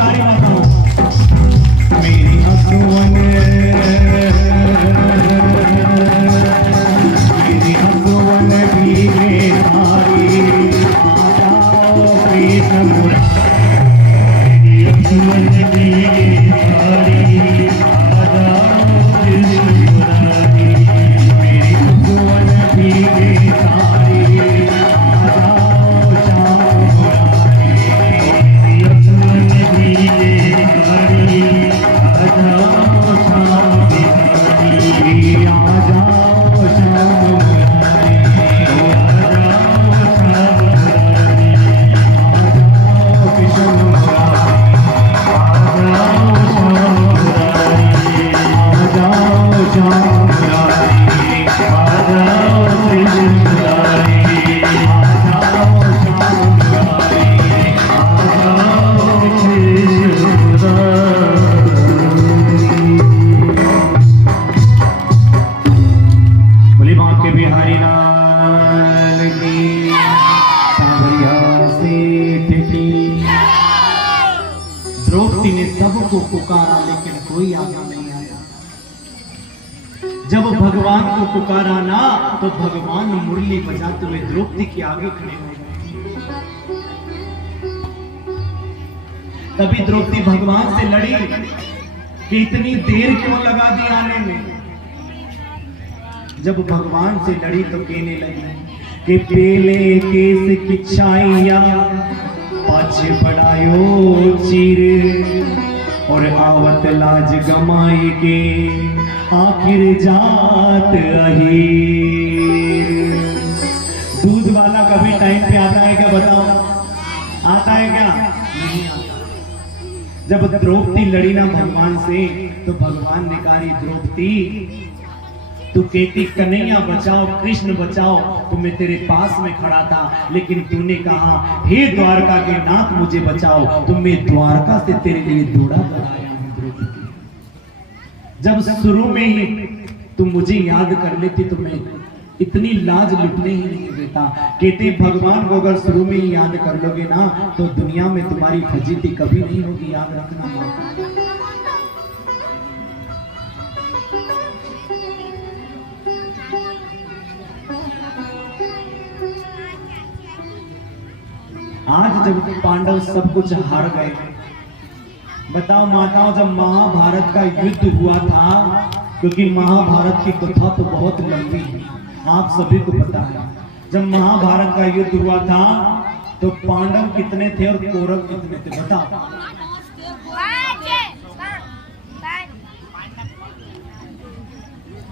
सारी माताओं मेरी अगुवन मेरी अगुवन भीगे सारी आ जाओ कृष्ण मुरारी मेरी अगुवन भीगे सारी आ जाओ कृष्ण मुरारी मेरी अगुवन भीगे सारी आ जाओ श्याम मुरारी मेरी अगुवन भीगे सारी आ जाओ श्याम मुरारी आ जाओ श्याम मुरारी आ जाओ श्याम मुरारी आ जाओ कृष्ण मुरारी आ जाओ श्याम मुरारी आ जाओ श्याम मुरारी आ जाओ कृष्ण मुरारी आ जाओ श्याम मुरारी आ जाओ कृष्ण मुरारी। बोले बांके बिहारी लाल की सांवरिया सेठ की। द्रौपदी ने सबको पुकारा लेकिन कोई आगे नहीं आया। जब भगवान को पुकारा ना तो भगवान मुरली बजाते हुए द्रौपदी के आगे खड़े हो गए। तभी द्रौपदी भगवान से लड़ी कि इतनी देर क्यों लगा दी आने में। जब भगवान से लड़ी तो कहने लगी कि पहले केस की छाइया पाछे बढ़ायो चीर और आवत लाज गमाई के आखिर जात अही। दूध वाला कभी टाइम पे आता है क्या बताओ? आता है क्या? नहीं आता। जब द्रौपदी लड़ी ना भगवान से तो भगवान ने कहा द्रौपदी तू कहती कन्हैया बचाओ कृष्ण बचाओ तो मैं तेरे पास में खड़ा था, लेकिन तूने कहा हे द्वारका के नाथ मुझे बचाओ तो मैं द्वारका से तेरे लिए दौड़ा बनाया हूं। द्रौपदी जब शुरू में ही तुम मुझे याद कर लेती तो मैं इतनी लाज लुटने ही नहीं देता। कहते भगवान को अगर शुरू में ही याद कर लोगे ना तो दुनिया में तुम्हारी फजीती कभी नहीं होगी, याद रखना मां। आज जब पांडव सब कुछ हार गए, बताओ माताओं जब महाभारत का युद्ध हुआ था, क्योंकि महाभारत की कथा तो बहुत लंबी है, आप सभी को पता है। जब महाभारत का युद्ध हुआ था तो पांडव कितने थे और कौरव कितने थे बताओ?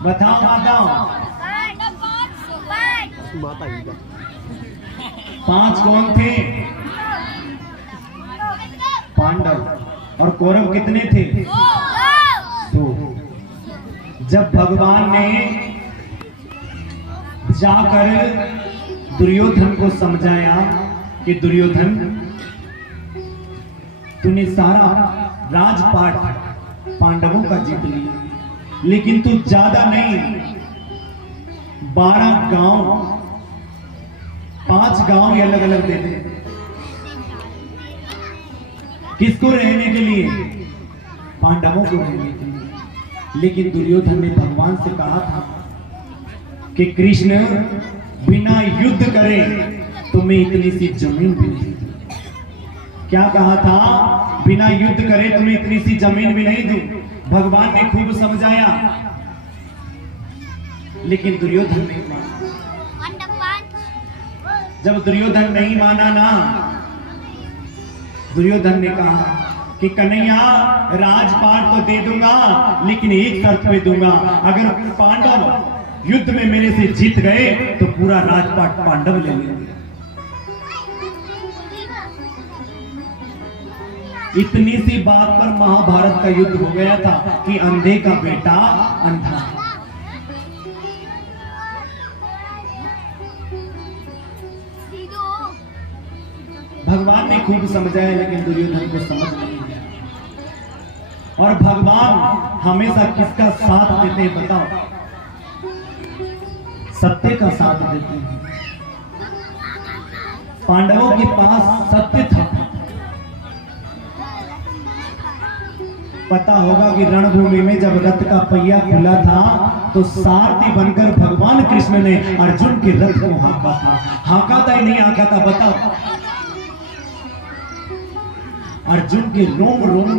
बताओ माताओं। 5 कौन थे? पांडव। और कौरव कितने थे? 2। जब भगवान ने जाकर दुर्योधन को समझाया कि दुर्योधन तूने सारा राजपाट पांडवों का जीत लिया, लेकिन तू ज्यादा नहीं 12 गांव 5 गांव ये अलग अलग दे दे। किसको रहने के लिए? पांडवों को रहने के लिए। लेकिन दुर्योधन ने भगवान से कहा था कि कृष्ण बिना युद्ध करे तो मैं इतनी सी जमीन भी नहीं दूं। क्या कहा था? बिना युद्ध करे तो मैं इतनी सी जमीन भी नहीं दूं। भगवान ने खूब समझाया लेकिन दुर्योधन नहीं माना। जब दुर्योधन नहीं माना ना, दुर्योधन ने कहा कि कन्हैया राजपाट तो दे दूंगा लेकिन एक शर्त पे दूंगा, अगर पांडव युद्ध में मेरे से जीत गए तो पूरा राजपाट पांडव ले लेंगे। इतनी सी बात पर महाभारत का युद्ध हो गया था कि अंधे का बेटा अंधा। भगवान ने खूब समझाया लेकिन दुर्योधन को समझ नहीं आया। और भगवान हमेशा किसका साथ देते हैं बताओ? सत्य का साथ देते हैं। पांडवों के पास सत्य था पता होगा कि रणभूमि में जब रथ का पहिया खुला था तो सारथी बनकर भगवान कृष्ण ने अर्जुन के रथ को हाँका था। हाँका था ही नहीं हाँका था, बताओ। अर्जुन के रोम रोम